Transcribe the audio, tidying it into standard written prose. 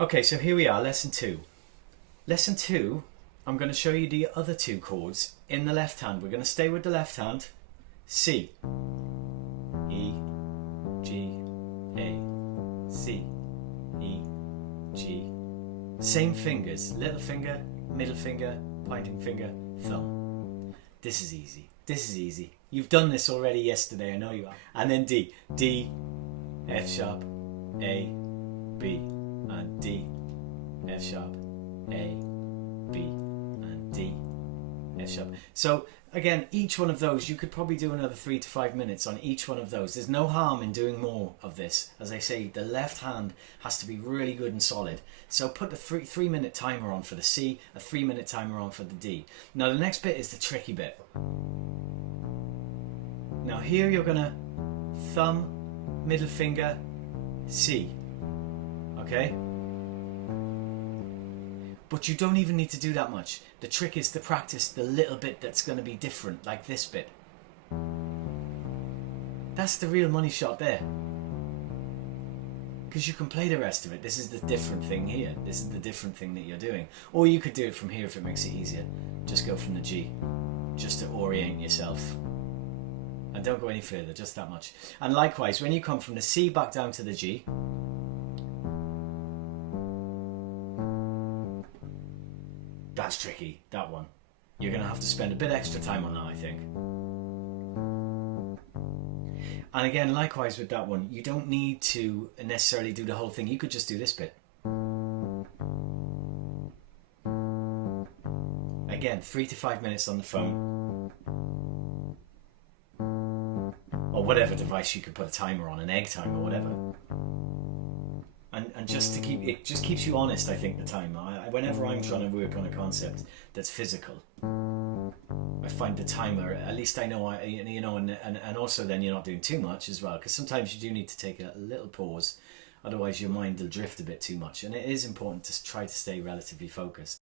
Okay, so here we are, lesson 2. Lesson 2, I'm going to show you the other two chords in the left hand. We're going to stay with the left hand. C, E, G, A, C, E, G. Same fingers, little finger, middle finger, pointing finger, thumb. This is easy. This is easy. You've done this already yesterday, I know you have. And then D, D, F sharp, A, B, and D, F sharp, A, B, and D, F sharp. So again, each one of those, you could probably do another 3 to 5 minutes on each one of those. There's no harm in doing more of this. As I say, the left hand has to be really good and solid. So put the 3-minute timer on for the C, a 3-minute timer on for the D. Now the next bit is the tricky bit. Now here you're gonna thumb, middle finger, C, okay? But you don't even need to do that much. The trick is to practice the little bit that's going to be different, like this bit. That's the real money shot there. Because you can play the rest of it. This is the different thing here. This is the different thing that you're doing. Or you could do it from here if it makes it easier. Just go from the G, just to orient yourself. And don't go any further, just that much. And likewise, when you come from the C back down to the G, that's tricky, that one. You're going to have to spend a bit extra time on that, I think. And again, likewise with that one, you don't need to necessarily do the whole thing. You could just do this bit. Again, 3 to 5 minutes on the phone. Or whatever device you could put a timer on, an egg timer or whatever. And just to keep it, just keeps you honest, I think, the time. Whenever I'm trying to work on a concept that's physical, I find the timer, at least I know, and also then you're not doing too much as well, because sometimes you do need to take a little pause, otherwise your mind will drift a bit too much, and it is important to try to stay relatively focused.